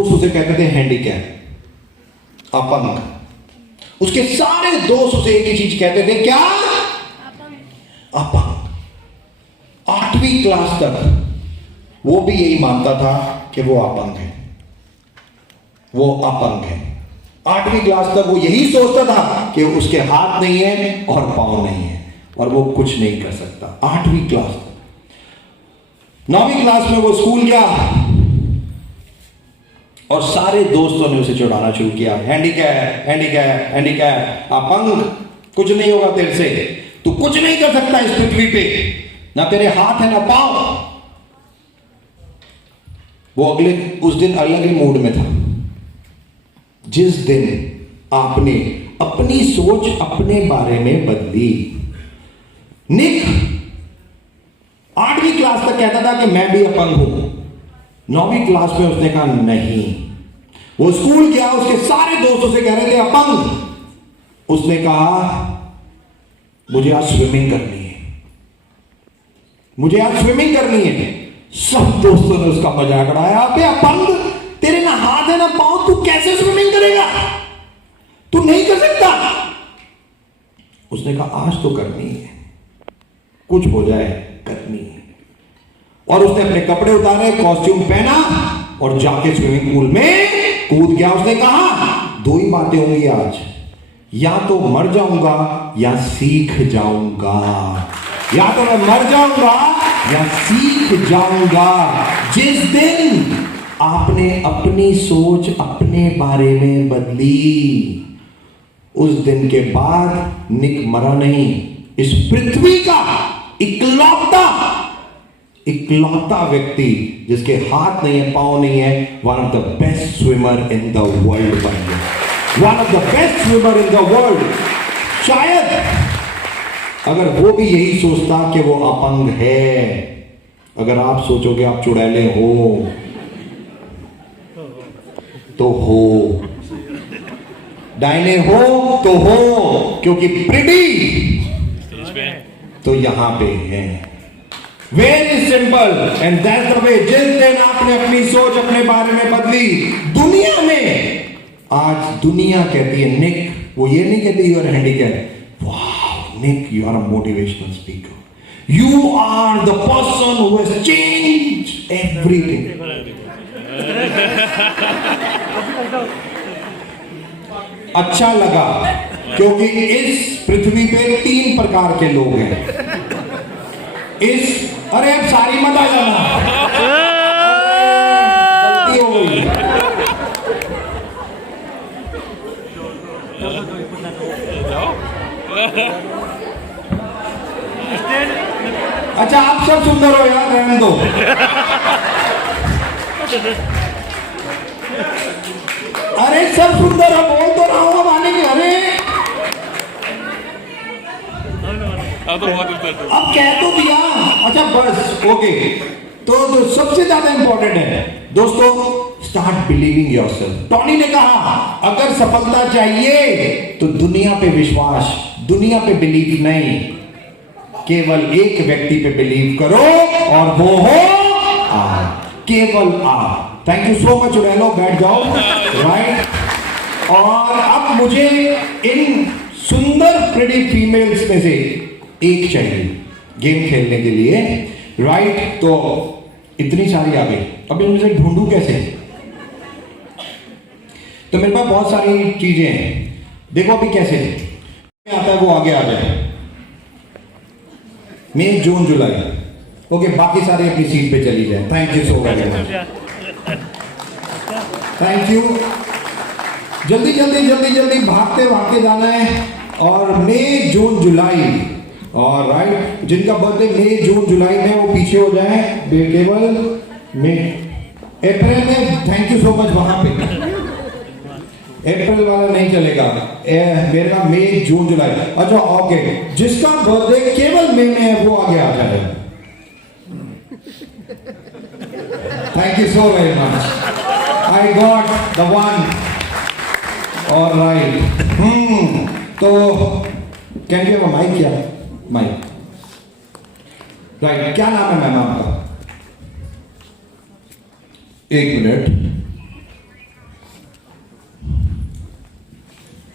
दोस्त उसे कहते थे हैंडीकैप, अपंग। उसके सारे दोस्त उसे एक ही चीज कहते थे, क्या? अपंग। 8वीं क्लास तक वो भी यही मानता था कि वो अपंग है, वो अपंग है। 8वीं क्लास तक वो यही सोचता था कि उसके हाथ नहीं है और पांव नहीं है और वो कुछ नहीं कर सकता। 8वीं क्लास तक। 9वीं क्लास में वो स्कूल गया और सारे दोस्तों ने उसे चिढ़ाना शुरू किया, हैंडीकैप, हैंडीकैप, हैंडीकैप, अपंग, कुछ नहीं होगा तेरे से, तू कुछ नहीं कर सकता इस पृथ्वी पे, ना तेरे हाथ है ना पांव। वो उस दिन अलग ही मूड में था। जिस दिन आपने अपनी सोच अपने बारे में बदली। निक 8वीं क्लास तक कहता था कि मैं भी अपंग हूं। 9वीं क्लास में उसने कहा नहीं। वो स्कूल गया, उसके सारे दोस्त उसे कह रहे थे अपंग। उसने कहा मुझे आज स्विमिंग करनी है, मुझे आज स्विमिंग करनी है। सब दोस्तों ने उसका मजाक उड़ाया, अबे अपंग, तेरे ना हाथ है ना पांव, तू कैसे स्विमिंग करेगा, तू नहीं कर सकता। उसने कहा आज तो करनी है, कुछ हो जाए करनी है। और उसने अपने कपड़े उतारे, कॉस्ट्यूम पहना और जाके स्विमिंग पूल में कूद गया। उसने कहा 2 ही बातें होंगी आज, या तो मर जाऊंगा या सीख जाऊंगा, या तो मैं मर जाऊंगा या सीख जाऊंगा। जिस दिन आपने अपनी सोच अपने बारे में बदली, उस दिन के बाद निक मरा नहीं। इस पृथ्वी का इकलौता व्यक्ति जिसके हाथ नहीं है, पांव नहीं है, one of the best swimmer in the world बन गया, one of the best swimmer in the world. शायद अगर वो भी यही सोचता कि वो अपंग है, अगर आप सोचोगे आप चुड़ैले हो तो हो, डायने हो तो हो, क्योंकि प्रिटी तो यहां पे है। Very simple and that's the way. जिस दिन आपने अपनी सोच अपने बारे में बदली, दुनिया में आज दुनिया कहती है निक, वो ये नहीं कहती you are handicap, wow Nick you are a motivational speaker, you are the person who has changed everything. अच्छा लगा क्योंकि इस पृथ्वी पे 3 प्रकार के लोग हैं। अरे अब सारी मत आ जाना, गलती हो गई। अच्छा आप सब सुंदर हो यार, रहने दो। अरे सब सुंदर हो, बोल तो रहा हूं, आने के। अरे अब कह तो दिया। अच्छा बस ओके। तो सबसे ज्यादा इंपॉर्टेंट है दोस्तों, स्टार्ट बिलीविंग योरसेल्फ। टॉनी ने कहा अगर सफलता चाहिए तो दुनिया पे विश्वास, दुनिया पे बिलीव नहीं, केवल एक व्यक्ति पे बिलीव करो और वो हो आप, केवल आप। थैंक यू सो मच उड़ैलो, बैठ जाओ। राइट। और अब मुझे इन सुंदर प्रिटी फीमेल्स में से एक चाहिए गेम खेलने के लिए। राइट। तो इतनी सारी आ गई, अब इनमें से ढूंढूं कैसे? तो मेरे पास बहुत सारी चीजें हैं, देखो अभी कैसे आता है, वो आगे आ जाए। मई, जून, जुलाई। ओके, बाकी सारे अपनी सीट पे चली जाए। Thank you so very much, thank you. जल्दी जल्दी जल्दी जल्दी भागते भागते जाना है। और मई, जून, जुलाई। और राइट, जिनका बर्थडे मई, जून, जुलाई में वो पीछे हो जाए। केवल मई, अप्रैल में थैंक यू सो मच, वहां पे अप्रैल वाला नहीं चलेगा, मेरा मई, जून, जुलाई। अच्छा ओके, जिसका बर्थडे केवल मई में है वो आगे आ जाए। Thank you so very much, I got the one. Alright. तो can you have a mic? क्या माइक? राइट। क्या नाम है मैम आपका? 1 मिनट।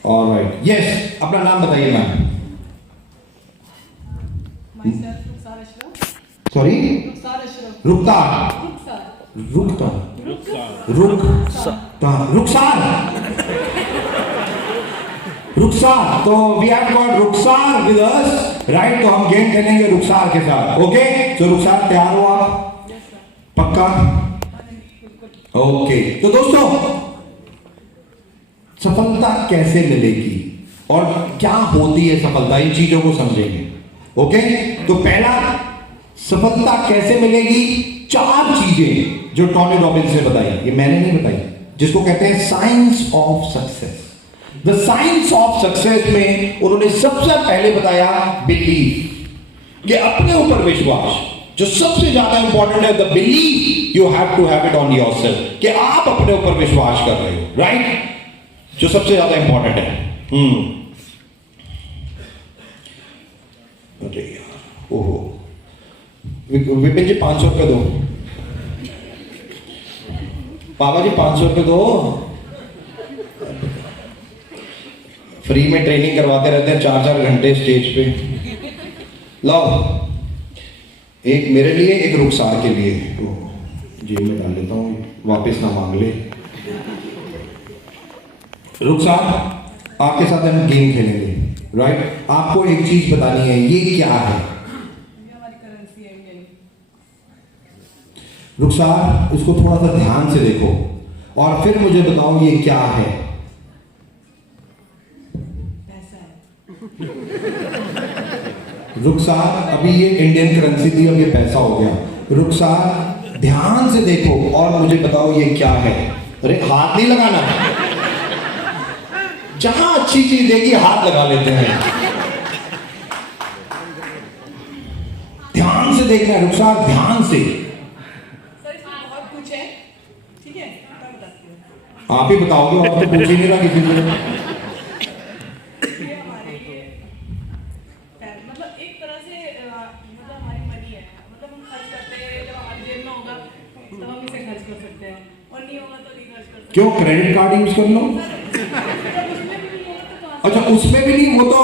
ऑलराइट, यस, अपना नाम बताइए ma'am. Myself, Rukhsar Ashraf. Sorry, Rukhsar Ashraf. Rukhtar, Rukhsar. Rukhsar, Rukhsar. तो we have got Rukhsar with us, right. तो हम गेम खेलेंगे रुखसार के साथ, ओके। तो रुखसार तैयार हो आप? Yes, sir. पक्का? ओके। तो दोस्तों, सफलता कैसे मिलेगी और क्या होती है सफलता, इन चीजों को समझेंगे, ओके। तो पहला, सफलता कैसे मिलेगी, 4 चीजें जो टोनी रॉबिन्स ने बताई, ये मैंने नहीं बताई, जिसको कहते हैं science of success. The science of success में उन्होंने सबसे पहले बताया बिलीव, कि अपने ऊपर विश्वास, जो सबसे ज्यादा इंपॉर्टेंट है। The believe you have to have it on yourself, कि आप अपने ऊपर विश्वास कर रहे हो, राइट, जो सबसे ज्यादा इंपॉर्टेंट है। अरे यार, ओहो, विपिन जी 500 रुपये दो, पापा जी 500 रुपये दो। फ्री में ट्रेनिंग करवाते रहते हैं 4-4 घंटे स्टेज पे। लाओ, एक मेरे लिए, एक रुखसार के लिए। जेब में डाल लेता हूँ, वापस ना मांग ले। रुखसार, आपके साथ हम गेम खेलेंगे, राइट। आपको एक चीज बतानी है, ये क्या है? रुखसार, इसको थोड़ा सा ध्यान से देखो और फिर मुझे बताओ ये क्या है। रुखसार, अभी ये इंडियन करेंसी थी और ये पैसा हो गया। रुखसार, ध्यान से देखो और मुझे बताओ ये क्या है। अरे हाथ नहीं लगाना, जहां अच्छी चीज देगी हाथ लगा लेते हैं। ध्यान से देखना है रुखसार, ध्यान से। आप ही बताओगे, और तो पूछ ही नहीं रहा किसी से। मतलब एक तरह से मतलब हमारी मनी है, मतलब हम खर्च करते हैं, जब हमारी जेब में होगा तब हम इसे खर्च कर सकते हैं, और नहीं होगा तो नहीं खर्च कर सकते। क्यों, क्रेडिट कार्ड यूज कर लो। अच्छा, उसमें भी नहीं, वो तो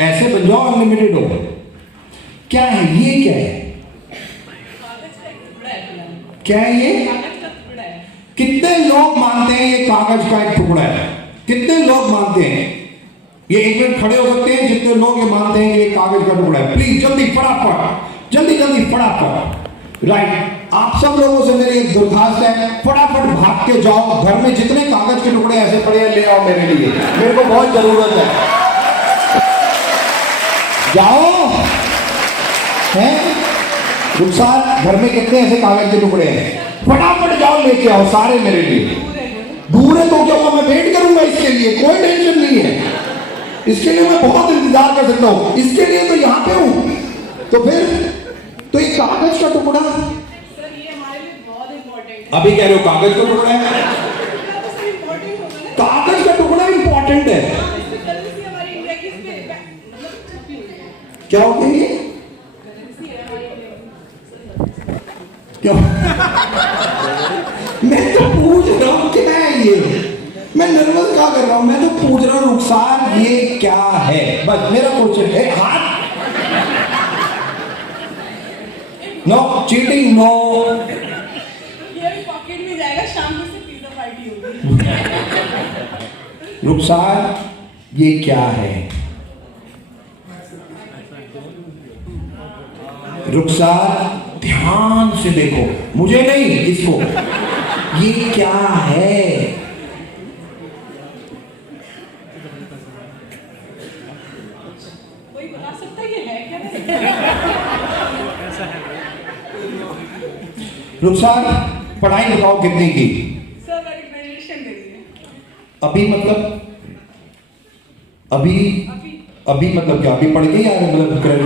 ऐसे बन जाओ अनलिमिटेड हो। क्या है ये, क्या है? कागज का एक टुकड़ा है। क्या है ये? कागज का टुकड़ा है। कितने लोग मानते हैं ये कागज का एक टुकड़ा है? कितने लोग मानते हैं? ये एक मिनट खड़े हो सकते हैं जितने लोग ये मानते हैं ये कागज का टुकड़ा है। प्लीज जल्दी, फटाफट, जल्दी जल्दी, फटाफट। राइट, आप सब लोगों से मेरी एक दरखास्त है, फटाफट भाग के जाओ, घर में जितने कागज के टुकड़े ऐसे पड़े हैं ले आओ मेरे लिए, मेरे को बहुत जरूरत है। जाओ। हैं रुखसार, घर में कितने ऐसे कागज के टुकड़े हैं? फटाफट जाओ लेके आओ सारे मेरे लिए। दूर है तो क्या हुआ, मैं वेट करूंगा इसके लिए, कोई टेंशन नहीं है। इसके लिए मैं बहुत इंतजार कर सकता हूं, इसके लिए तो यहां पे हूं। तो फिर तो ये कागज का टुकड़ा, सर ये हमारे लिए बहुत इंपॉर्टेंट है। अभी कह रहे हो कागज का टुकड़ा है? कागज का टुकड़ा इंपॉर्टेंट है। हमारी इंडिया की क्या होते हैं ये? क्या? मैं तो पूछ रहा हूँ क्या है ये, मैं नर्वस क्या कर रहा हूँ, मैं तो पूछ रहा हूँ रुखसार ये क्या है, बस मेरा क्वेश्चन है। हाथ, नो चीटिंग, नो। ये भी पॉकेट में जाएगा, शाम को से पिज्जा पार्टी होगी। रुखसार ये क्या है? रुखसार ध्यान से देखो, मुझे नहीं, इसको। ये क्या है? कोई बता सकता है ये है क्या? रुखसार, पढ़ाई बताओ कितनी की? सर मैंने ग्रेजुएशन करी है। अभी मतलब अभी अभी अभी मतलब क्या, अभी पढ़ के या मतलब फिर?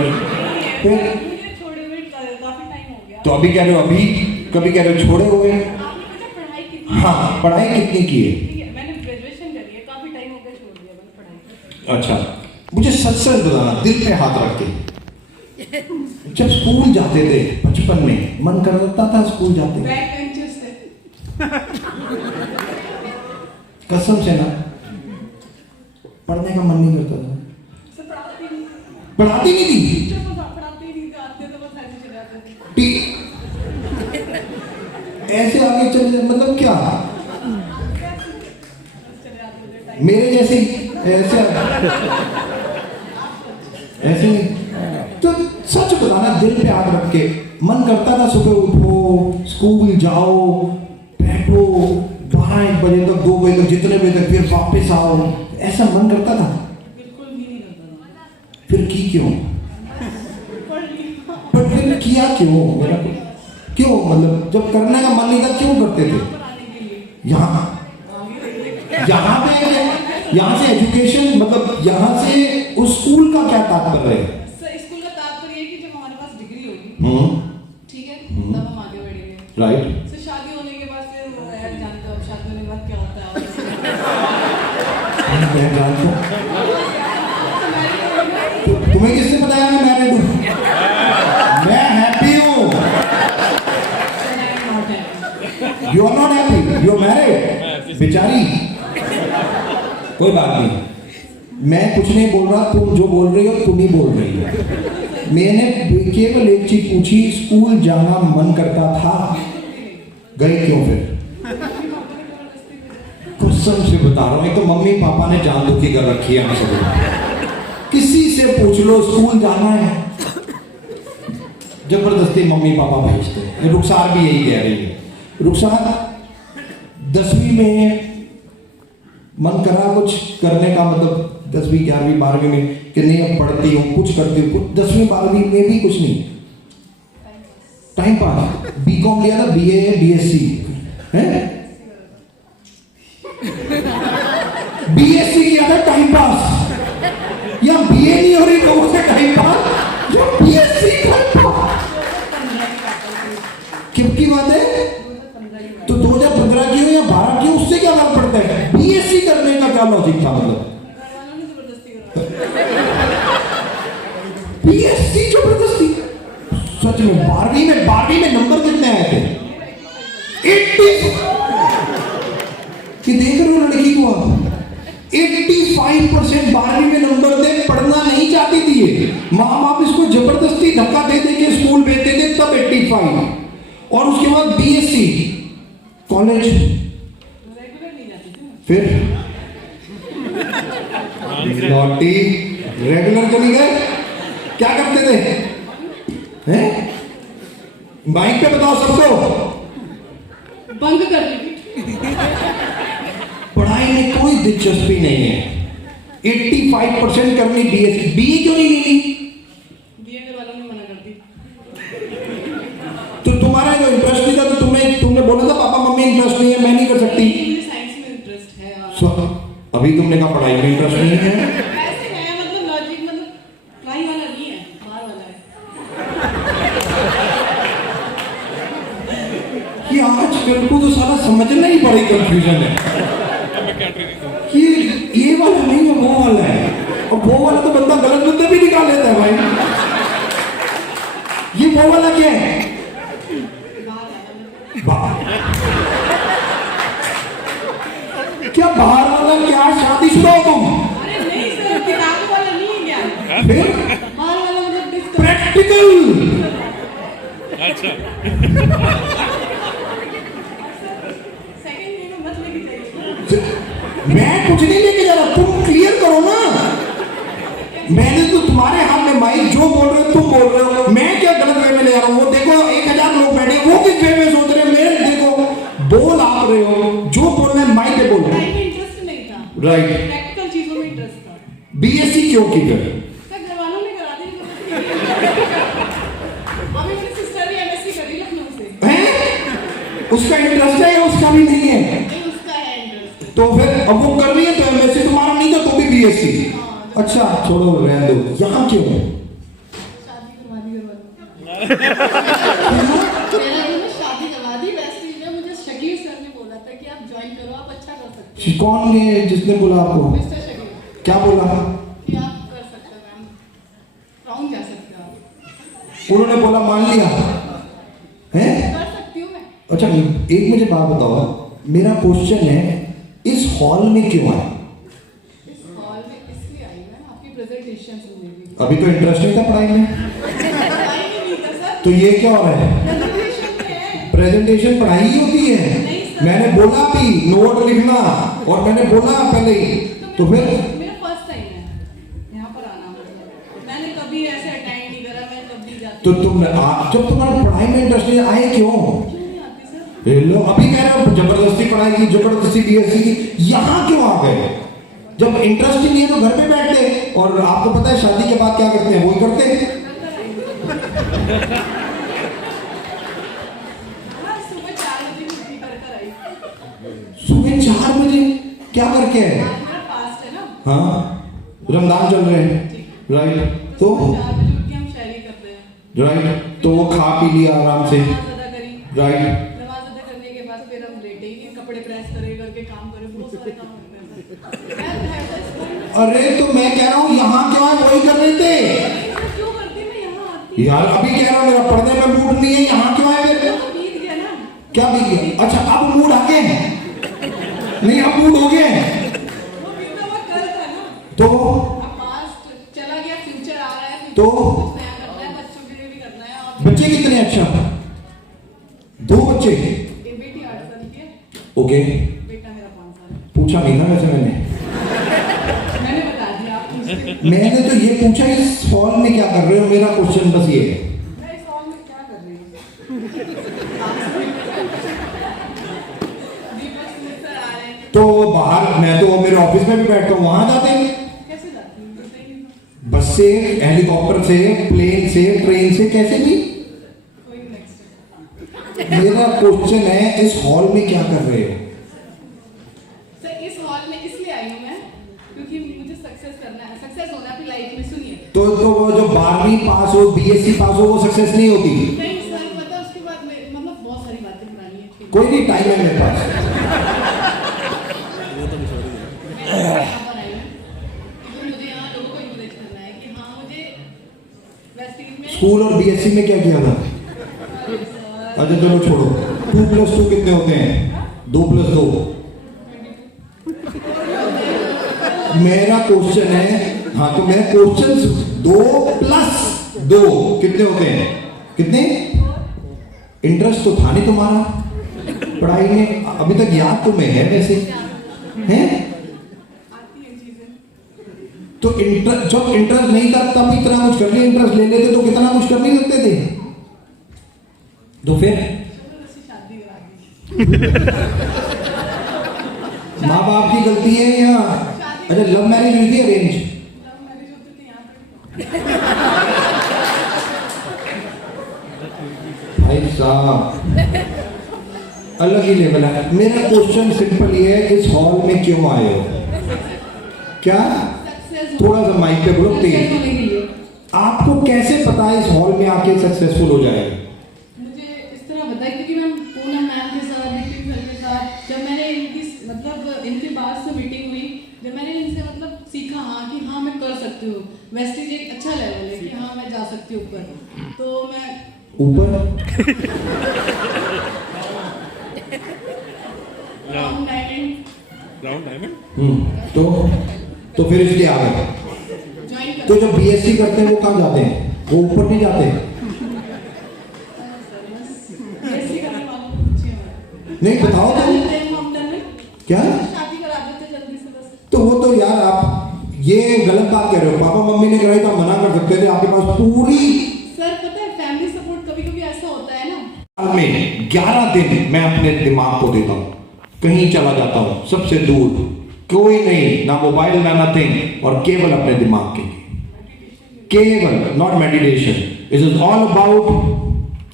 मुझे छोड़े हुए काफी टाइम हो गया। तो अभी कह रहे हो अभी, कभी कह रहे हो छोड़े हुए? आपने मुझे पढ़ाई कितनी? हाँ, पढ़ाई कितनी की है? ठीक है, मैंने ग्रेजुएशन करी है, काफी टाइम हो गया छोड़ दिया मैंने पढ़ाई। अच्छा, मुझे सच सच बताना, दिल पे हाथ रख के। जब स्कूल जाते थे बचपन में, मन करता था स्कूल जाते? बैक बेंचर से। कसम से ना, पढ़ने का मन नहीं करता था? सब पढ़ाती नहीं, पढ़ाती नहीं थी? टीचर को पढ़ाती नहीं थे, आते तो बस ऐसे चले जाते थे। ऐसे आगे चले जाए मतलब क्या? चले जाते थे टाइम। मेरे जैसे ही, ऐसे ऐसे नहीं। तो सच बताना, दिल पे हाथ रख के, मन करता था सुबह उठो, स्कूल जाओ, बैठो 12-1 बजे तक, 2 बजे तक, जितने बजे तक, फिर वापस आओ, ऐसा मन करता था? बिल्कुल भी नहीं करता था। फिर की क्यों? पढ़ लिया। पर फिर किया क्यों? मेरा क्यों, मतलब जब करने का मन नहीं था क्यों करते थे? पढ़ाने के लिए। यहाँ यहाँ से एजुकेशन, मतलब यहाँ से उस स्कूल का क्या तात्पर्य है? स्कूल का तात्पर्य है कि जब हमारे पास डिग्री होगी, ठीक है, तब हम आगे बढ़ेंगे। राइट। तो शादी होने के बाद फिर यार जानते हो, अब शादी होने के बाद क्या होता है। मैं जानता हूँ। तुम्हें किसने बताया मैं मैरिड हूँ? मैं हैप्पी हूँ। You are not happy, you are married. बेचारी, कोई बात नहीं, मैं कुछ नहीं बोल रहा, तुम जो बोल रही हो तुम ही बोल रही हो। मैंने केवल एक चीज पूछी, स्कूल जाना मन करता था, गई क्यों फिर? कसम से बता रहा हूँ, एक तो मम्मी पापा ने जान दुखी कर रखी है हमसे। किसी से पूछ लो स्कूल जाना है, जबरदस्ती मम्मी पापा भेजते हैं। रुखसार भी यही कह रही है। रुखसार 10वीं में मन करा कुछ करने का, मतलब 10वीं 11वीं 12वीं में कि नहीं अब पढ़ती हूँ, कुछ करती हूँ, 10वीं 12वीं में भी कुछ नहीं, टाइम पास। बीकॉम लिया था, बीए है, बीएससी है, बीएससी किया था, टाइम पास। या बीए नहीं हो रही तो उसे टाइम पास, या बीएससी टाइम पास। किसकी बात है? तो 2015 की हो या 12 की हो, उससे क्या फर्क पड़ता है? बीएससी करने का क्या लॉजिक था? मतलब बीएससी जबरदस्ती, सच में 12वीं में नंबर कितने आए थे? 80। कि देख रहे हो लड़की को आप, 85% 12वीं में नंबर दे, पढ़ना नहीं चाहती थी ये, माँ बाप इसको जबरदस्ती धक्का दे दे के स्कूल भेजते थे, तब 85। और उसके बाद बीएससी कॉलेज, फिर नॉटी, रेगुलर को नहीं गए, क्या करते थे? हैं? माइक पे बताओ सबको। बंक कर दी। पढ़ाई में कोई दिलचस्पी नहीं है। 85% करनी बीएससी, बीए क्यों नहीं ली? बीए के वालों ने मना कर दी। तो तुम्हारा जो इंटरेस्ट नहीं था, तो तुमने बोला था पापा मम्मी इंटरेस्ट नहीं है, मैं नहीं कर सकती। मुझे साइंस में इंटरेस्ट है यार। अभी तुमने कहा पढ़ाई में इंटरेस्ट नहीं है। ऐसे है, मतलब लॉजिक, मतलब पढ़ाई वाला नहीं है, बाहर वाला है। कि आजकल को तो सारा समझना ही बड़ी कंफ्यूजन है कि ये वाला नहीं है, वो वाला है, और वो वाला तो बंदा गलत मुद्दे भी निकाल लेता है भाई। ये वो वाला क्या है? बाहर। क्या बाहर वाला? क्या शादीशुदा हो तुम? अरे नहीं सर, किताब वाला नहीं है क्या? फिर बाहर वाला मतलब प्रैक्टिकल। अच्छा, सेकंड में मत लेके जाइए। मैं कुछ नहीं लेके जा रहा, तुम क्लियर करो ना। मैंने तो तुम्हारे हाथ में माइक, जो बोल रहे हो तुम बोल रहे हो, मैं क्या गलत वे में ले आ रहा हूँ? वो देखो 1000 लोग बैठे, वो किस वे में सोच रहे हैं? मेरे देखो, बोल आप रहे हो, जो बोलना है माइक पे बोलो। पढ़ाई में इंटरेस्ट नहीं था, राइट। प्रैक्टिकल चीजों में इंटरेस्ट था। बीएससी क्यों की फिर? सर घर वालों ने करा दी। अभी मेरी सिस्टर भी एमएससी करी लखनऊ से। हैं? उसका इंटरेस्ट है या उसका भी नहीं है? नहीं, उसका है इंटरेस्ट। तो फिर अब वो कर रही है तो एमएससी, तुम्हारा नहीं था तो भी बीएससी। अच्छा छोड़ो, रहने दो। यहाँ क्यों? शादी करवा दी घर वालों। मेरा जो ना शादी करवा दी, वैसे ही मुझे शकील सर ने बोला था कि आप ज्वाइन करो, आप अच्छा कर सकते हो। कौन है जिसने बोला आपको? मिस्टर शकील। क्या बोला? कि आप कर सकते हो मैम, राउंड जा सकते हो आप। उन्होंने बोला मान लिया हैं? कर सकती हूँ मैं। अच्छा एक मुझे बात बताओ, मेरा क्वेश्चन है इस हॉल में क्यों आए? इस हॉल में पेशेंस है मेरी। अभी तो इंटरेस्ट नहीं था पढ़ाई में, पढ़ाई में नहीं था सर, तो ये क्या हो रहा है? प्रेजेंटेशन में है। प्रेजेंटेशन पढ़ाई ही होती है। नहीं सर। मैंने बोला भी नोट लिखना, और मैंने बोला पहले ही, तो फिर मेरा फर्स्ट टाइम है यहाँ पर आना, मतलब मैंने कभी ऐसे अटेंड नहीं करा, मैं कभी जाती तो तुम जब तुम्हारा पढ़ाई में इंटरेस्ट नहीं आए क्यों? क्यों नहीं आती सर? ये लो अभी कह रहे हो जबरदस्ती पढ़ाई की, जबरदस्ती बीएससी की, यहाँ क्यों आ गए? जब इंटरेस्ट ही नहीं है तो घर पे बैठते, और आपको पता है शादी के बाद क्या करते हैं, वही करते हैं। हाँ, सुबह 4 बजे छुट्टी कर आई। सुबह 4 बजे क्या करके है? आज मेरा फास्ट है ना, हाँ, रमजान चल रहे हैं, राइट? तो 4 बजे उठ के हम शायरी करते हैं। राइट, तो वो खा पी लिया आराम से, नमाज अदा करी, राइट? नमाज अदा करने के बाद फिर हम लेटे ही नहीं, कपड़े प्रेस करे, करके काम करे, बहुत सारे काम होते हैं सर। मैं ऐसा स्कूल अरे तो मैं कह रहा हूँ यहाँ क्यों है, वही कर रहे थे क्यों करती, मैं यहाँ आती यार। अभी कह रहा हूँ मेरा पढ़ने में मूड नहीं है, यहाँ क्यों आए फिर? तो बीत गया ना। क्या भी गया? अच्छा अब मूड आ गए? नहीं अब मूड हो गए, वो बीतना हुआ कल था ना, तो अब पास्ट चला गया, फ्यूचर आ रहा है, तो कुछ नया करना है, बच्चों के लिए भी करना है। और बच्चे कितने? अच्छा 2 बच्चे, ये बेटी 8 साल की है, ओके। बेटा मेरा 5 साल है। पूछा नहीं था वैसे मैंने बता दिया, आप पूछते। मैंने तो ये पूछा इस हॉल में क्या कर रहे हो, मेरा क्वेश्चन बस ये है। मैं इस हॉल में क्या कर रही हूँ? दीपक सर आ रहे हैं, तो बाहर मैं तो मेरे ऑफिस में भी बैठता हूँ, वहां जाते हैं कैसे जाती हूँ? बताइए ना। बस से, हेलीकॉप्टर से, प्लेन से, ट्रेन से, कैसे भी। कोई नेक्स्ट मेरा क्वेश्चन है इस हॉल में क्या कर रहे हो? सर, इस हॉल में इसलिए आई हूँ मैं, क्योंकि मुझे सक्सेस करना है, सक्सेस होना है अपनी लाइफ में। सुनिए, तो वो जो 12वीं पास हो, बीएससी पास हो, वो सक्सेस नहीं होती? नहीं सर, पता उसके बाद में मतलब बहुत सारी बातें पुरानी है। कोई नहीं, टाइम है मेरे पास। मैं यहाँ पर आई हूँ क्योंकि मुझे यहाँ लोगों को इंकरेज करना है कि हाँ, मुझे वेस्टीज में स्कूल और बीएससी में क्या किया था? अच्छा चलो छोड़ो, 2+2 कितने होते हैं? 2+2। मेरा क्वेश्चन है, हाँ तो मेरा क्वेश्चन 2+2 कितने होते हैं? कितने? इंटरेस्ट तो था नहीं तुम्हारा पढ़ाई में, अभी तक याद तुम्हें है वैसे हैं? आती है चीजें। तो जब इंटरेस्ट नहीं था तब इतना कुछ कर लिया, इंटरेस्ट ले लेते तो कितना कुछ कर नहीं सकते थे। तो फिर जबरदस्ती शादी करा दी। माँ बाप की गलती है या? अच्छा लव मैरिज हुई थी, अरेंज? लव मैरिज होती थी यहाँ पे। भाई साहब अलग ही लेवल है। मेरा क्वेश्चन सिंपल ये है, इस हॉल में क्यों आए हो? क्या? सक्सेस थोड़ा सा माइक पे बोलो तेज। होने के लिए आपको कैसे पता है इस हॉल में आके सक्सेसफुल हो जाएगा? मुझे इस तरह पता है क्योंकि मैं पूनम मैम के साथ, नितिन सर के साथ, जब मैंने इनकी मतलब इनके बाद से मीटिंग हुई, जब मैंने इनसे मतलब सीखा हाँ कि हाँ मैं कर सकती हूँ, वेस्टेज एक अच्छा लेवल है कि हाँ मैं जा सकती हूँ ऊपर, तो मैं ऊपर राउंड डायमंड तो फिर इसलिए आ गए। ज्वाइन कर। तो जो बीएससी करते हैं वो कहाँ जाते हैं? वो ऊपर नहीं जाते? ऐसे करने वालों को पूछिए मत। नहीं बताओ तो हम डन है। क्या? शादी करा देते जल्दी से बस। तो वो तो यार आप ये गलत बात कह रहे हो। पापा मम्मी ने कराई तो आप मना कर सकते थे, आपके पास पूरी सर पता है फैमिली सपोर्ट कभी कभी ऐसा होता है ना। साल में 11 दिन मैं अपने दिमाग को देता हूँ, कहीं चला जाता हूँ सबसे दूर, कोई नहीं, ना मोबाइल ना नथिंग, और केवल अपने दिमाग के लिए, केवल not meditation, it is all about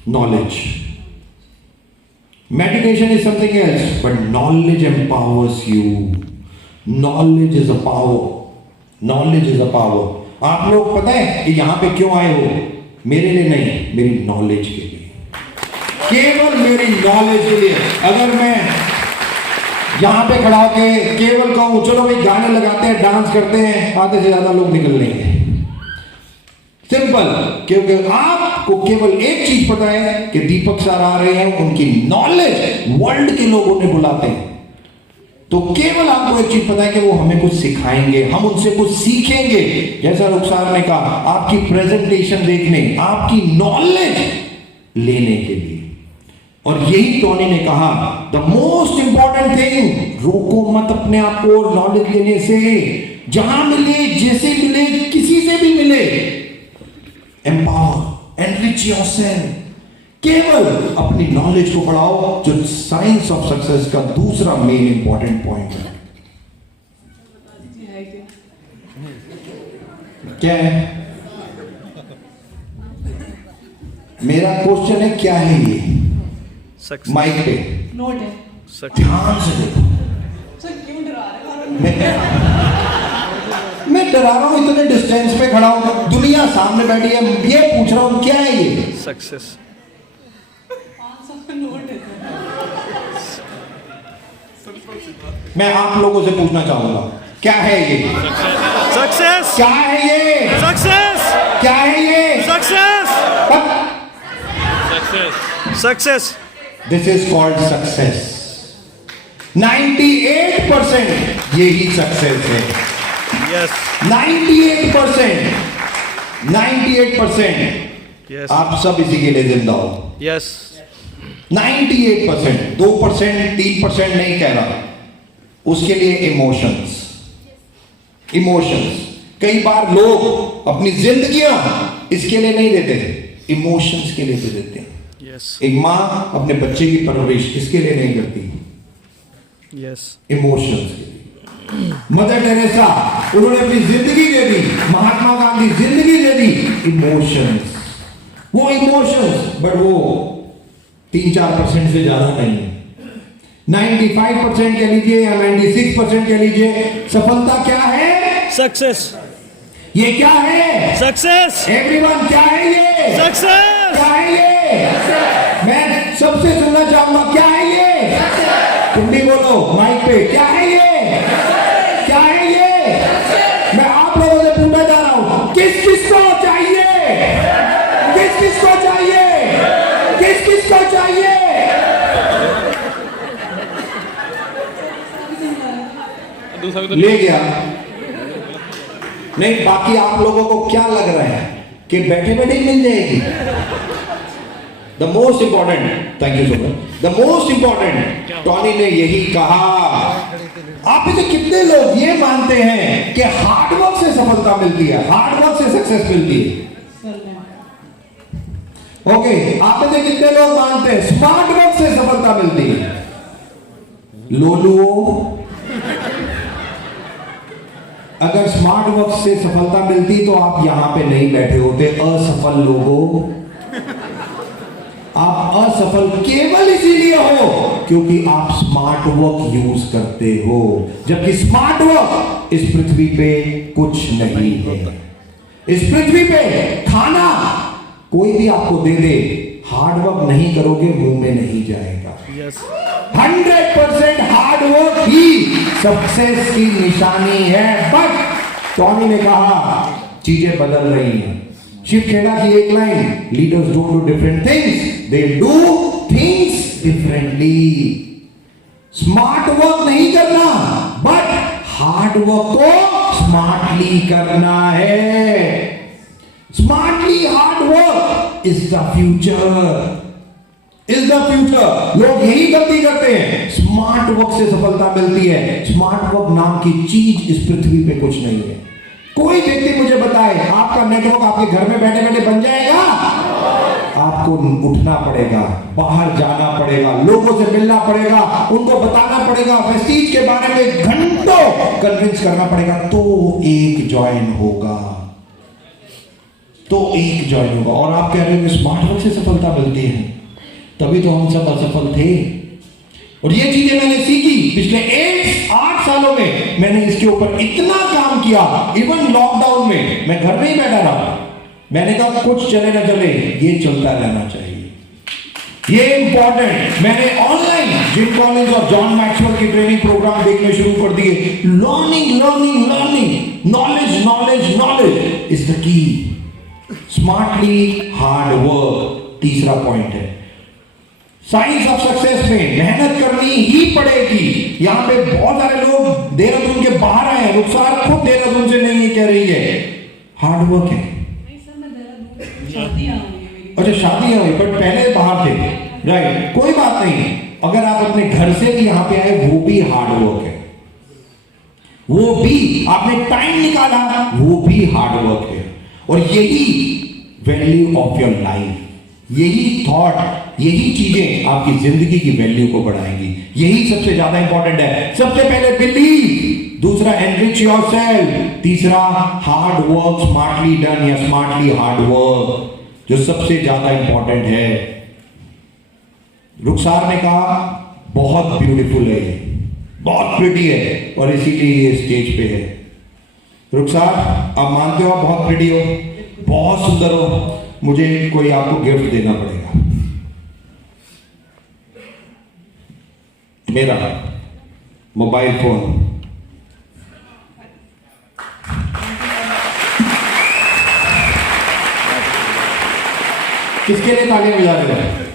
knowledge. Meditation is something else, but knowledge empowers you. Knowledge is a power. Knowledge is a power. आप लोग पता है कि यहाँ पे क्यों आए हो? मेरे लिए नहीं, मेरी नॉलेज के लिए, केवल मेरी नॉलेज के लिए। अगर मैं यहाँ पे खड़ा के केवल कहूँ चलो भाई गाने लगाते हैं, डांस करते हैं, आधे से ज्यादा लोग निकल लेंगे। सिंपल, क्योंकि आपको केवल एक चीज पता है कि दीपक सर आ रहे हैं, उनकी नॉलेज वर्ल्ड के लोगों ने बुलाते हैं। तो केवल आपको एक चीज पता है कि वो हमें कुछ सिखाएंगे, हम उनसे कुछ सीखेंगे। जैसा रुखसार ने कहा, आपकी प्रेजेंटेशन देखने, आपकी नॉलेज लेने के लिए। और यही टोनी ने कहा, द मोस्ट इंपॉर्टेंट थिंग, रोको मत अपने आप को नॉलेज लेने से। जहां मिले, जैसे मिले, किसी से भी मिले, एम्पावर, एनरिच योरसेल्फ। केवल अपनी नॉलेज को बढ़ाओ, जो साइंस ऑफ सक्सेस का दूसरा मेन इंपॉर्टेंट पॉइंट है। क्या है? मेरा क्वेश्चन है, क्या है ये? माइक पे नोट है। ध्यान से देखो। सर क्यों डरा रहे हो? मैं डरा रहा हूं, इतने डिस्टेंस पे खड़ा हूं, दुनिया सामने बैठी है, ये पूछ रहा हूं क्या है ये? सक्सेस। नोट है। मैं आप लोगों से पूछना चाहूंगा, क्या है ये? सक्सेस। क्या है ये? सक्सेस। क्या है ये? Success. Success. This is called success. 98% यही सक्सेस है। यस। 98%। 98%। यस। आप सब इसी के लिए जिंदा हो। यस। 98%, 2%, 3% नहीं कह रहा, उसके लिए इमोशंस। इमोशंस, कई बार लोग अपनी जिंदगियां इसके लिए नहीं देते, इमोशंस के लिए दे देते हैं। यस। एक मां अपने बच्चे की परवरिश इसके लिए नहीं करती, यस। इमोशंस के लिए। मदर टेरेसा, उन्होंने अपनी जिंदगी दे दी, महात्मा गांधी जिंदगी दे दी, इमोशंस। वो इमोशंस, बट वो 3-4% से ज्यादा नहीं है। 95% कह लीजिए या 96% कह लीजिए, सफलता क्या है? सक्सेस। ये क्या है? सक्सेस। एवरीवन, क्या है ये? सक्सेस। क्या है ये? मैं सबसे सुनना चाहूंगा, क्या है ये? तुम भी बोलो माइक पे, क्या है ये? क्या है ये? मैं आप लोगों से पूछना चाह रहा हूं, किस किस को चाहिए? किस किस को चाहिए? किस किस को चाहिए? ले गया नहीं। बाकी आप लोगों को क्या लग रहा है कि बैठे बैठे ही मिल जाएगी? The most important, thank you so much, the most important, Tony ने यही कहा। आप में से कितने लोग ये मानते हैं कि हार्डवर्क से सफलता मिलती है, हार्डवर्क से सक्सेस मिलती है? ओके, आप में से कितने लोग मानते हैं स्मार्ट वर्क से सफलता मिलती है? लोलुओ, अगर स्मार्ट वर्क से सफलता मिलती तो आप यहां पे नहीं बैठे होते। असफल लोगों, आप असफल केवल इसीलिए हो क्योंकि आप स्मार्ट वर्क यूज करते हो, जबकि स्मार्ट वर्क इस पृथ्वी पे कुछ नहीं है। इस पृथ्वी पे खाना कोई भी आपको दे दे, हार्ड वर्क नहीं करोगे मुंह में नहीं जाएगा। 100% हार्ड वर्क ही सक्सेस की निशानी है। बट टॉनी ने कहा चीजें बदल रही हैं। शिव खेड़ा की एक line, leaders don't do different things, they do things differently. Smart work नहीं करना, बट हार्ड वर्क को स्मार्टली करना है। Smartly hard work is the future, is the future. लोग यही गलती करते हैं, स्मार्ट वर्क से सफलता मिलती है। स्मार्ट वर्क नाम की चीज इस पृथ्वी पे कुछ नहीं है। कोई व्यक्ति मुझे बताए आपका नेटवर्क आपके घर में बैठे बैठे बन जाएगा? आपको उठना पड़ेगा, बाहर जाना पड़ेगा, लोगों से मिलना पड़ेगा, उनको बताना पड़ेगा, प्रेस्टीज के बारे में घंटों कन्विंस करना पड़ेगा, तो एक ज्वाइन होगा, तो एक ज्वाइन होगा। और आप कह रहे हो स्मार्ट वर्क से सफलता मिलती है, तभी तो हम सब असफल थे। और ये चीजें मैंने सीखी पिछले 8 सालों में। मैंने इसके ऊपर इतना काम किया, इवन लॉकडाउन में मैं घर में ही बैठा रहा। मैंने कहा कुछ चले ना चले, ये चलता रहना चाहिए, ये इंपॉर्टेंट। मैंने ऑनलाइन जिम कॉलिंस और जॉन मैक्सवेल की ट्रेनिंग प्रोग्राम देखने शुरू कर दिए। Learning learning learning, knowledge knowledge knowledge is the key. Smartly hard work तीसरा पॉइंट है। साइंस ऑफ सक्सेस में मेहनत करनी ही पड़ेगी। यहाँ पे बहुत सारे लोग देहरादून के बाहर आए हैं, रुखसार खुद देहरादून से नहीं कह रही है, हार्ड वर्क है। नहीं सर, मैं देहरादून शादी आ रही है मेरी। अच्छा शादी हुई, बट पहले बाहर थे, राइट, कोई बात नहीं। अगर आप अपने घर से भी यहाँ पे आए, वो भी हार्ड वर्क है, वो भी आपने टाइम निकाला, वो भी हार्ड वर्क है। और यही वैल्यू ऑफ योर लाइफ, यही थॉट, यही चीजें आपकी जिंदगी की वैल्यू को बढ़ाएंगी। यही सबसे ज्यादा इंपॉर्टेंट है। सबसे पहले बिलीव, दूसरा एनरिच योरसेल्फ, तीसरा हार्ड वर्क स्मार्टली डन या स्मार्टली हार्ड वर्क, जो सबसे ज्यादा इंपॉर्टेंट है। रुखसार ने कहा बहुत ब्यूटीफुल है ये, बहुत प्रिटी है, और इसीलिए ये स्टेज पे है। रुखसार, आप मानते हो आप बहुत प्रिटी हो, बहुत सुंदर हो, मुझे कोई आपको गिफ्ट देना पड़ेगा। मेरा मोबाइल फोन। किसके लिए तालियां बजा रहे हैं?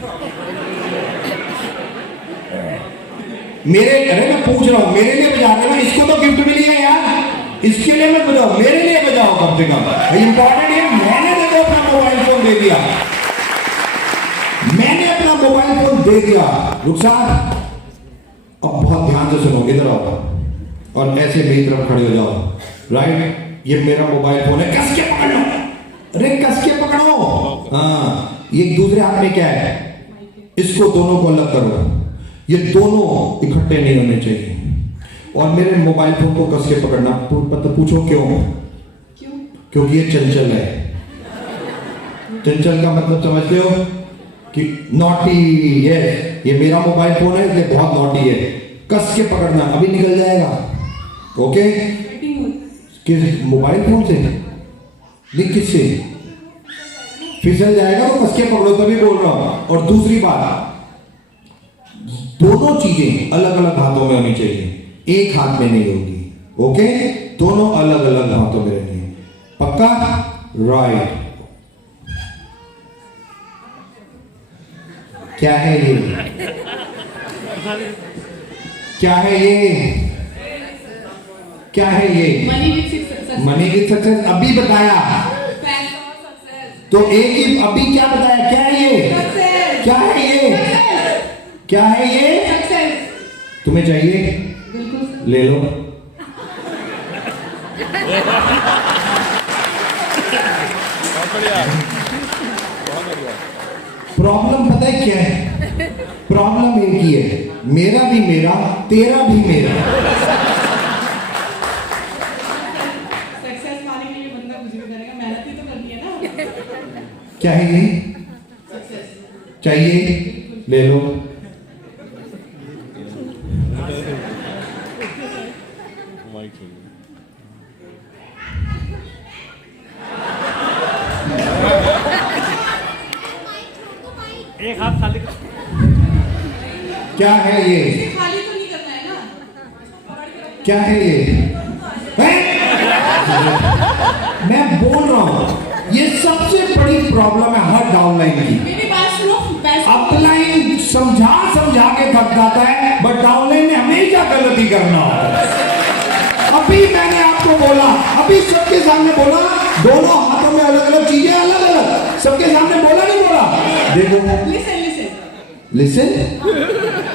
मेरे, अरे मैं पूछ रहा हूं, मेरे लिए बजा रहे हो? इसको तो गिफ्ट मिली है यार, इसके लिए मत बजाओ, मेरे लिए बजाओ कम से कम। इंपॉर्टेंट है, मैंने देखो अपना मोबाइल फोन दे दिया, मैंने अपना मोबाइल फोन दे दिया। रुखसार, अब बहुत ध्यान से सुनो, इधर आओ और ऐसे मेरी तरफ खड़े हो जाओ, राइट। ये मेरा मोबाइल फोन है, कस के पकड़ लो, अरे कस के पकड़ो। हाँ, ये दूसरे हाथ में क्या है, इसको दोनों को अलग करो, ये दोनों इकट्ठे नहीं होने चाहिए। और मेरे मोबाइल फोन को कस के पकड़ना, पूछो क्यों? क्योंकि ये चंचल है। चंचल का मतलब समझते हो कि नॉटी, ये मेरा मोबाइल फोन है, इसलिए बहुत नॉटी है। कस के पकड़ना, अभी निकल जाएगा, ओके? किस मोबाइल फोन से नहीं, किससे फिसल जाएगा, तो कस के पकड़ो, तभी बोल रहा हूं। और दूसरी बात, दोनों चीजें अलग अलग हाथों में होनी चाहिए, एक हाथ में नहीं होगी, ओके? दोनों अलग अलग हाथों में रहनी है, पक्का? राइट। क्या है ये, क्या है ये, क्या है ये? मनी विद सक्सेस अभी बताया, तो एक ही अभी क्या बताया, क्या है ये, क्या है ये, क्या है ये? तुम्हें चाहिए? बिल्कुल, ले लो। प्रॉब्लम पता है क्या है? प्रॉब्लम एक ही है, मेरा भी मेरा, तेरा भी मेरा। सक्सेस पाने के लिए बंदा कुछ भी करेगा, मेहनत ही तो करनी है ना। क्या है ये? सक्सेस चाहिए? ले लो। एक हाथ खाली। क्या है ये? खाली तो नहीं करना है ना। क्या है ये? है? मैं बोल रहा हूं, ये सबसे बड़ी प्रॉब्लम है हर डाउनलाइन की। मेरी बात सुनो, अपलाइन समझा समझा के थक जाता है, बट डाउनलाइन में हमेशा गलती करना होता है। अभी मैंने आपको बोला, अभी सबके सामने बोला, दोनों हाथों में अलग अलग चीजें, अलग अलग, सबके सामने बोला नहीं बोला? देखो, लिसन लिसन लिसन,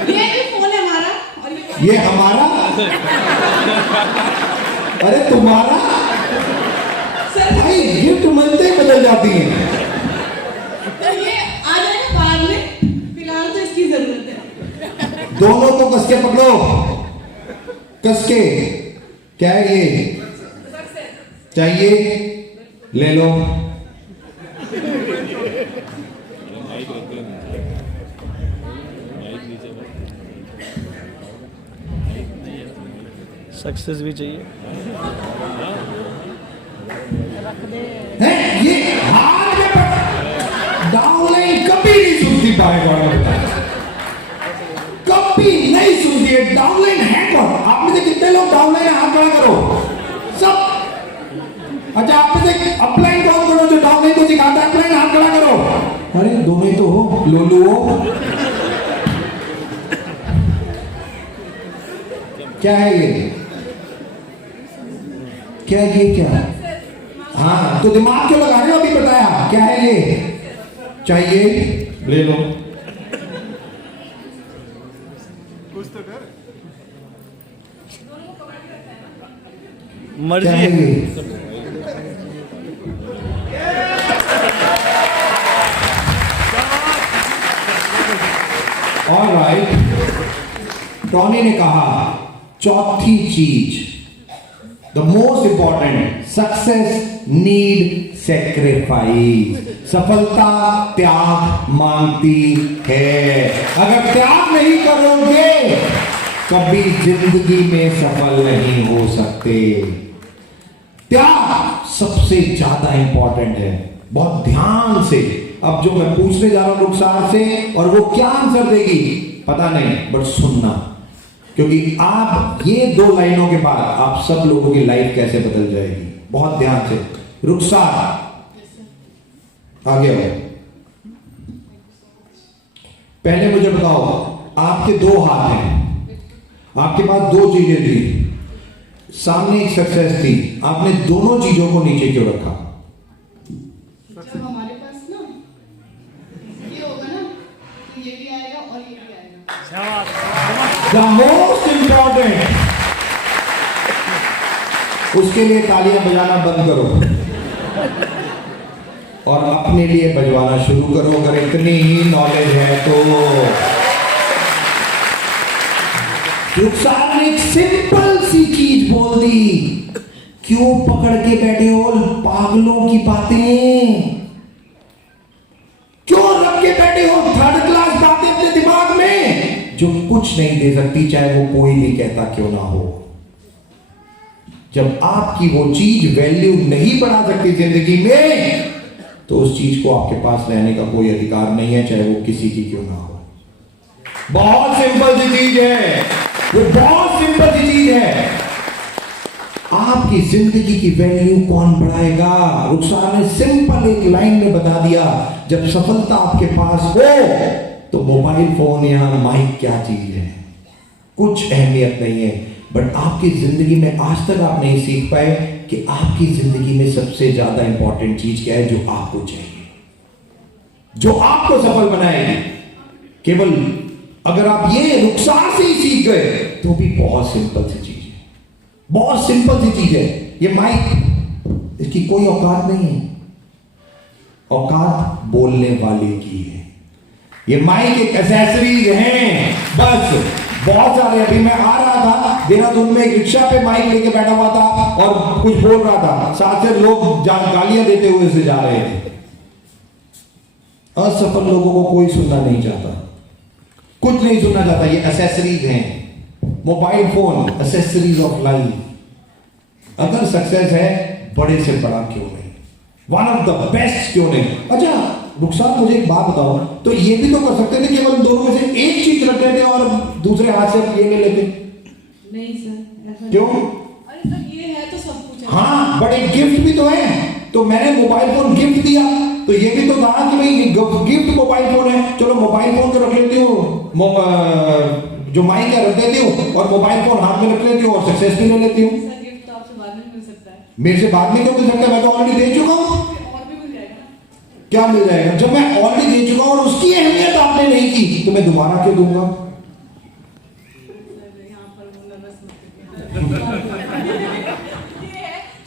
ये भी फोन है हमारा, और ये हमारा, अरे तुम्हारा। सर भाई गिफ्ट मिलते ही बदल जाती है। तो ये आ जाएगा बाद में, फिलहाल तो इसकी जरूरत है। दोनों को कस के पकड़ो, कस के। क्या है ये? चाहिए? ले लो। सक्सेस भी चाहिए। है ये हाथ में डाउनलाइन कभी नहीं सुनती, कभी नहीं सुनती है डाउनलाइन है कौन? आप में से कितने लोग डाउनलाइन, हाथ खड़ा करो सब। अच्छा, आप में से अपलाइन कौन करो जो डाउनलाइन को सिखाता है? अपलाइन हाथ खड़ा करो। अरे दोनों ही तो हो, लोलू हो। क्या है ये? क्या है ये? क्या? हाँ, तो दिमाग क्यों लगा रहे हो? अभी बताया क्या है ये? चाहिए ले लो। मर्जी क्या है है। ये? ऑलराइट, टॉनी ने कहा चौथी चीज, the most important, success need sacrifice. सफलता त्याग मांगती है। अगर त्याग नहीं करोगे कभी जिंदगी में सफल नहीं हो सकते। त्याग सबसे ज्यादा इंपॉर्टेंट है। बहुत ध्यान से, अब जो मैं पूछने जा रहा हूं रुखसार से, और वो क्या आंसर देगी पता नहीं, बट सुनना, क्योंकि आप ये 2 लाइनों के बाद आप सब लोगों की लाइफ कैसे बदल जाएगी। बहुत ध्यान से। रुखसार आगे आओ। पहले मुझे बताओ, आपके 2 हाथ हैं, आपके पास 2 चीजें थी, सामने एक सक्सेस थी, आपने दोनों चीजों को नीचे क्यों रखा? जब हमारे पास ना ये होगा ना, तो ये भी आएगा और ये भी आएगा। द मोस्ट इंपॉर्टेंट, उसके लिए तालियां बजाना बंद करो और अपने लिए बजवाना शुरू करो, अगर इतनी ही नॉलेज है तो। रुखसार ने एक सिंपल सी चीज बोल दी, क्यों पकड़ के बैठे हो पागलों की बातें? क्यों रख के बैठे हो 3rd क्लास बातें अपने दिमाग में, जो कुछ नहीं दे सकती, चाहे वो कोई भी कहता क्यों ना हो। जब आपकी वो चीज वैल्यू नहीं बढ़ा सकती जिंदगी में, तो उस चीज को आपके पास रहने का कोई अधिकार नहीं है, चाहे वो किसी की क्यों ना हो। बहुत सिंपल सी चीज है, वो बहुत सिंपल सी चीज है। आपकी जिंदगी की वैल्यू कौन बढ़ाएगा? रुखसार ने सिंपल एक लाइन में बता दिया, जब सफलता आपके पास हो तो मोबाइल फोन या माइक क्या चीज है, कुछ अहमियत नहीं है। बट आपकी जिंदगी में आज तक आप नहीं सीख पाए कि आपकी जिंदगी में सबसे ज्यादा इंपॉर्टेंट चीज क्या है, जो आपको चाहिए, जो आपको सफल बनाएगी। केवल अगर आप ये रुखसार से ही सीख गए तो भी बहुत सिंपल सी चीज है, बहुत सिंपल सी चीज है। ये माइक, इसकी कोई औकात नहीं है, औकात बोलने वाले की है। ये माइक एक एक्सेसरीज है बस। बहुत सारे, अभी मैं आ रहा था देहरादून में, एक रिक्शा पे माइक लेके बैठा हुआ था और कुछ बोल रहा था, साथ से लोग गालियां देते हुए से जा रहे थे। असफल लोगों को कोई सुनना नहीं चाहता, कुछ नहीं सुनना चाहता। ये एक्सेसरीज हैं। Mobile phone accessories of life. अगर सक्सेस है, बड़े से बड़ा क्यों नहीं, वन ऑफ द बेस्ट क्यों नहीं? अच्छा रुखसार, मुझे एक बात बताओ, तो ये भी तो कर सकते थे, केवल दोनों में से एक चीज रख लेते और दूसरे हाथ से ये ले लेते। नहीं सर, ऐसा क्यों? अरे सर, ये है तो सब कुछ है। हाँ, बड़े गिफ्ट भी तो है। तो मैंने मोबाइल फोन गिफ्ट दिया, तो ये भी तो कहा कि भाई गिफ्ट मोबाइल फोन है, चलो मोबाइल फोन को रख लेती हूँ, जो माइक है रख देती हूँ, और मोबाइल फोन हाथ में रख लेती हूँ और सक्सेस भी ले लेती हूँ। सर, गिफ्ट तो आपसे बाद में मिल सकता है। मेरे से बाद में क्यों मिल सकता है? मैं तो ऑलरेडी दे चुका हूँ। और भी मिल जाएगा। क्या मिल जाएगा? जब मैं ऑलरेडी दे चुका हूँ और उसकी अहमियत आपने नहीं की, तो मैं दोबारा क्यों दूंगा?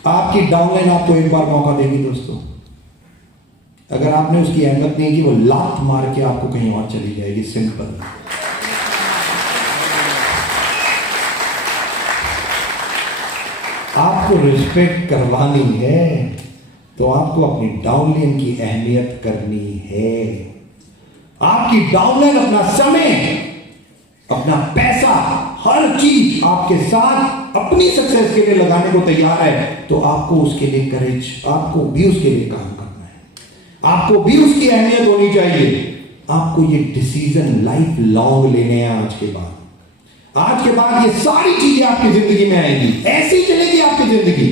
आपकी डाउनलाइन आपको एक बार मौका देगी दोस्तों। अगर आपने उसकी अहमियत नहीं की, वो लात मार के आपको कहीं और चली जाएगी। सिंपल। आपको रिस्पेक्ट करवानी है तो आपको अपनी डाउनलाइन की अहमियत करनी है। आपकी डाउनलाइन अपना समय, अपना पैसा, हर चीज आपके साथ अपनी सक्सेस के लिए लगाने को तैयार है, तो आपको उसके लिए करेज, आपको भी उसके लिए काम करना है, आपको भी उसकी अहमियत होनी चाहिए। आपको ये डिसीजन लाइफ लॉन्ग लेने हैं। आज के बाद ये सारी चीजें आपकी जिंदगी में आएंगी, ऐसी चलेगी आपकी जिंदगी।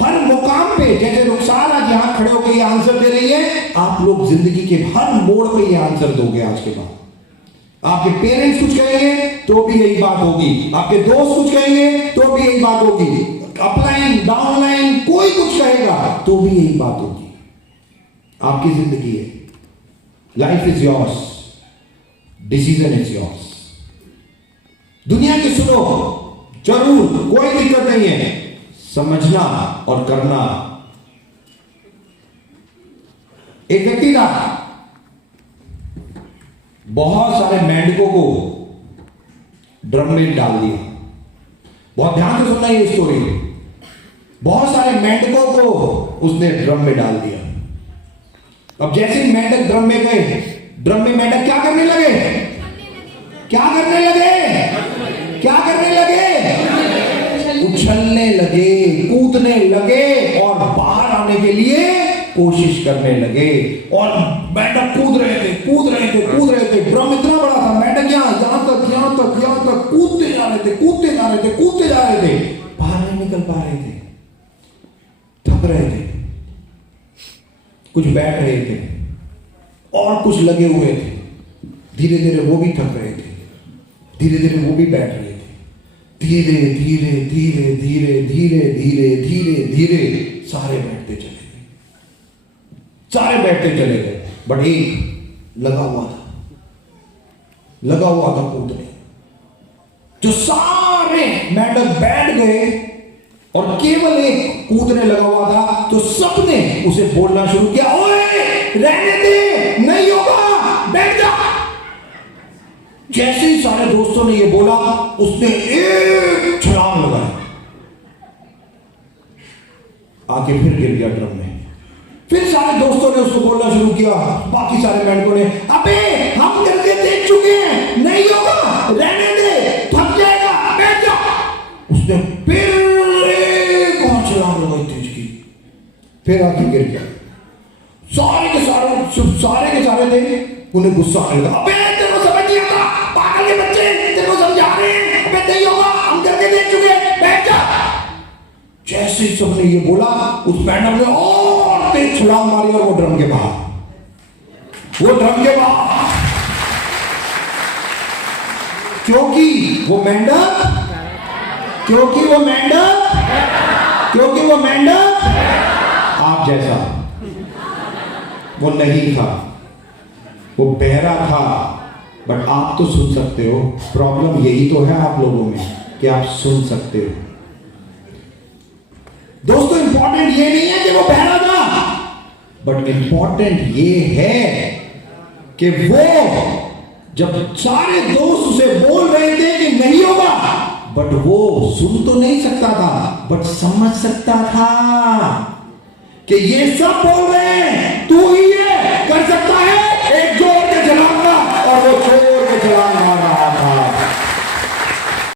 हर मुकाम पे, जैसे रुखसार आज यहां खड़े होकर ये आंसर दे रही है, आप लोग जिंदगी के हर मोड़ पे ये आंसर दोगे आज के बाद। आपके पेरेंट्स कुछ कहेंगे तो भी यही बात होगी, आपके दोस्त कुछ कहेंगे तो भी यही बात होगी, अपलाइन डाउनलाइन कोई कुछ कहेगा तो भी यही बात होगी। आपकी जिंदगी है, life is yours, decision is yours. दुनिया की सुनो जरूर, कोई दिक्कत नहीं है, समझना और करना। एक व्यक्ति था, बहुत सारे मेंढकों को ड्रम में डाल दिया। बहुत ध्यान से सुनना ये स्टोरी। बहुत सारे मेंढकों को उसने ड्रम में डाल दिया। अब जैसे ही मेंढक ड्रम में गए, ड्रम में मेंढक क्या करने लगे? क्या करने लगे? क्या करने लगे? उछलने लगे, कूदने लगे और बाहर आने के लिए कोशिश करने लगे। और मेंढक कूद रहे थे, कूद रहे थे, कूद रहे थे। ड्रम इतना बड़ा था, मेंढक यहां तक कूदते जा रहे थे, कूदते जा रहे थे, कूदते जा रहे थे, बाहर नहीं निकल पा रहे थे, थक रहे थे। कुछ बैठ रहे थे और कुछ लगे हुए थे। धीरे धीरे वो भी थक रहे थे, धीरे धीरे वो भी बैठ रहे थे। धीरे धीरे धीरे धीरे धीरे धीरे धीरे धीरे सारे बैठते चले गए, सारे बैठते चले गए। बट एक लगा हुआ था कूदने। जो सारे मेंढक बैठ गए और केवल एक कूदने लगा हुआ था, तो सबने उसे बोलना शुरू किया, ओए रहने दे, नहीं होगा, बैठ जा। जैसे ही सारे दोस्तों ने ये बोला, उसने एक छलांग लगाई, आके फिर गिर गया ड्रम में। फिर सारे दोस्तों ने उसको बोलना शुरू किया, बाकी सारे मेंढकों ने, अबे हम करके देख चुके हैं, नहीं होगा, रहने दे, थक जाएगा, बैठ जा। उसने फिर एक छलांग लगाई तेज की, फिर आके गिर गया। सारे के सारे थे, उन्हें गुस्सा आने लगा, अबे तेरे को समझ नहीं आता, पागल के बच्चे, तेरे को समझा रहे हैं, अबे नहीं होगा, हम करके देख चुके हैं, बैठ जा। जैसे ही सबने ये बोला, उस मेंढक ने और तेज छलांग मारी और वो ड्रम के बाहर, क्योंकि वो मेंढक आप जैसा वो नहीं था, वो बहरा था। बट आप तो सुन सकते हो। प्रॉब्लम यही तो है आप लोगों में कि आप सुन सकते हो। दोस्तों इंपॉर्टेंट ये नहीं है कि वो बहरा था, बट इंपॉर्टेंट ये है कि वो जब सारे दोस्त उसे बोल रहे थे कि नहीं होगा, बट वो सुन तो नहीं सकता था, बट समझ सकता था कि ये सब बोल रहे हैं